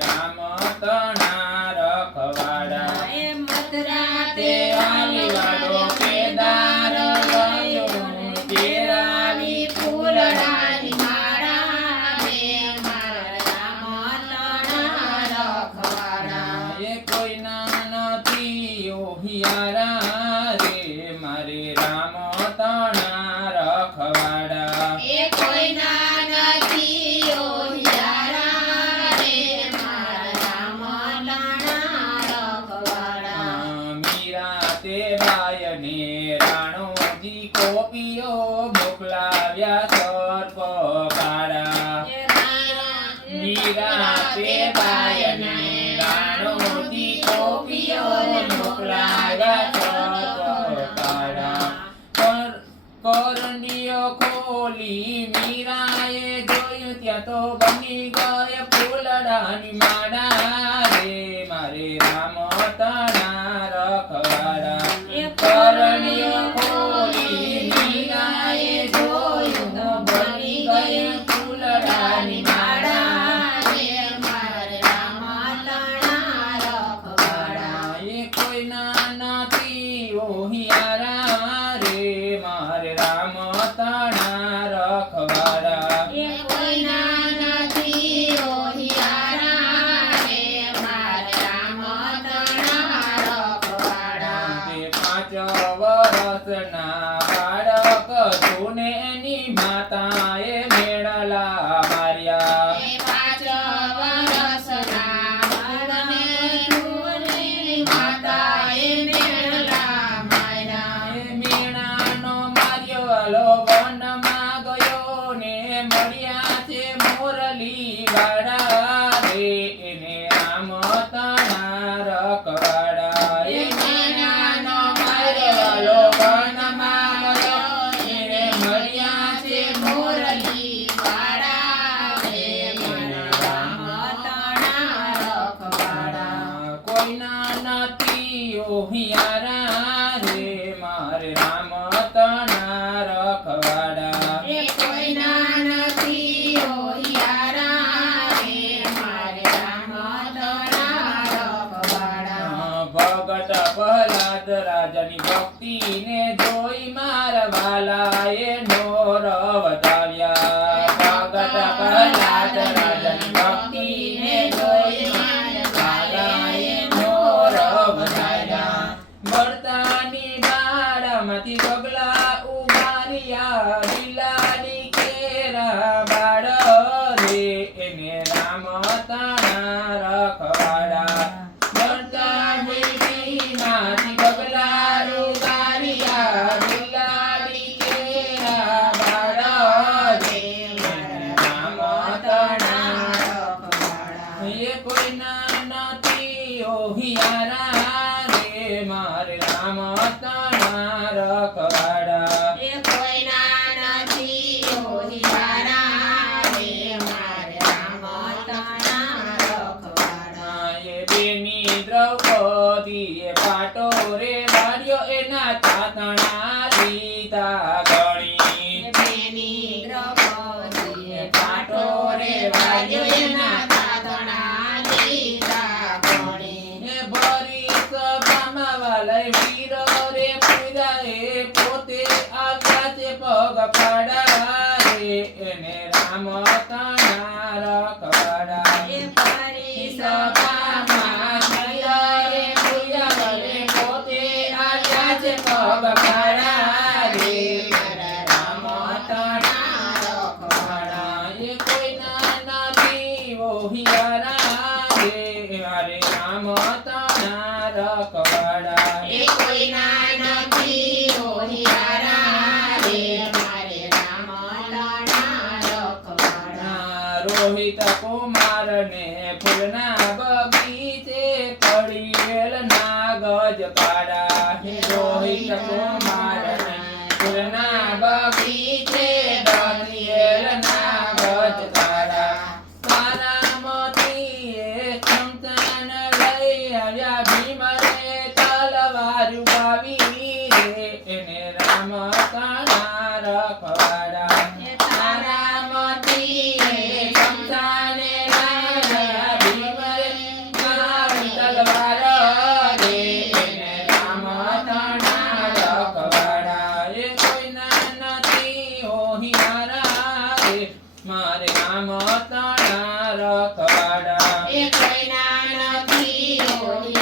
રામ તણા રખવાડા એ મધરાતે આવી વાળો કેદાર ગયો તેરાવી ફૂલડાની માળા રે મારા રામ તણા રખવાડા એ કોઈના નથી ઓહિયારા રે મારે રામ તણા રખવાડા એ કોઈના નથી ઓહિયારા રે મારા રામ તણા રખવાડા મીરા તે બાયને રાણોજી કોપીઓ મોકલાવ્યા સર્પ કાળા એ રાણા મીરા તે બાયને રાણોજી કોપીઓ મોકલાવ્યા સર્પ કાળા કરંડીઓ ખોલી મીરાએ જોયું ત્યાં તો બની ગયે ફૂલડાની માળા રે મારે રામ તણા રખવાડા એ કરણીઓ ખોલી મીરાએ જોયું તો બની ગયે ફૂલડાની માળા રે મારા રામ તણા રખવાડા એ કોઈના નથી ઓહિયારા રે મારે રામ તણા રખવાડા એ કોઈના નથી ઓહિયારા રે મારા રામ તણા રખવાડા તે 5 વર્ષના બાળક છું ને એની માતાએ મેળલા માર્યા એ 5 વર્ષના બાળકને ઢોરની માતાએ મેળલા માર્યા એ મીણાનો માર્યો આલો વનમાં ગયો ને મળ્યા છે મોરલી વાળા રે એને રામ તણા રખવાડા એ મીણાનો માર્યો આલો વનમાં ગયો એને મળ્યા છે મોરલી વાળા રે મારા રામ તણા રખવાડા કોઈના નથી ઓહિયારા રે મારે રામ તણા રખવાડા એ કોઈના નથી ઓહિયારા રે મારે રામ તણા રખવાડા ભગત પ્રહલાદ રાજાની ભક્તિને જોઈ મારા વાલાએ નોર વધાવ્યા ભગત પ્રહલાદ રાજાની ભક્તિને જોઈ મારા વાલાએ નોર વધાવ્યા બળતાની ડાળામાંથી પગલા ઉગાર્યા લીલાની કેરા બાળ રે એને રામ તણા રખવાડા બળતાની માંથી પગલા ઉગાર્યા લીલાની કેરા બાળ રે એને રામ તણા રખવાડા એ કોઈના નથી ઓહિયારા રે મારે રામ તણા રખવાડા એ કોઈના નથી ઓહિયારા રે મારે રામ તણા રખવાડા એ બેની દ્રૌપદીએ પાટો રે વાળ્યો એના તાતણા લીધા ગણી બેની દ્રૌપદીએ પાટો રે વાળ્યો એના તાતણા લીધા ગણી એ ભરી સભામાં વાલય વીર રે પૂજા એ પોતે આવ્યા છે પગ પાડા રે એને રામ તણા રખવાડા એ ફરી સભામાં થયા રે પૂજા રે પોતે આવ્યા છે પગ પાડા રે મારા રામ તણા રખવાડા એ કોઈના નથી ઓહિયારા રે મારે રામ તણા રખવાડા એ કોઈના નથી ઓહિયારા રે મારે રામ તણા રખવાડા રોહિત કુમાર ને ફૂલના બગીચે પડીએલ ના ગજ કાળા રોહિત કુમાર ને ફૂલના બગીચે પડીએલ ના ગજ કાળા તારામતીએ સંતાન લઈ આવ્યા ભીમ રે તલવાર ઉગાવી રે એને રામ તણા રખવાડા એ તારામતીએ સંતાને લાવ્યા ભીમ તણા રખવાડા એ કોઈના નથી હોશિયારા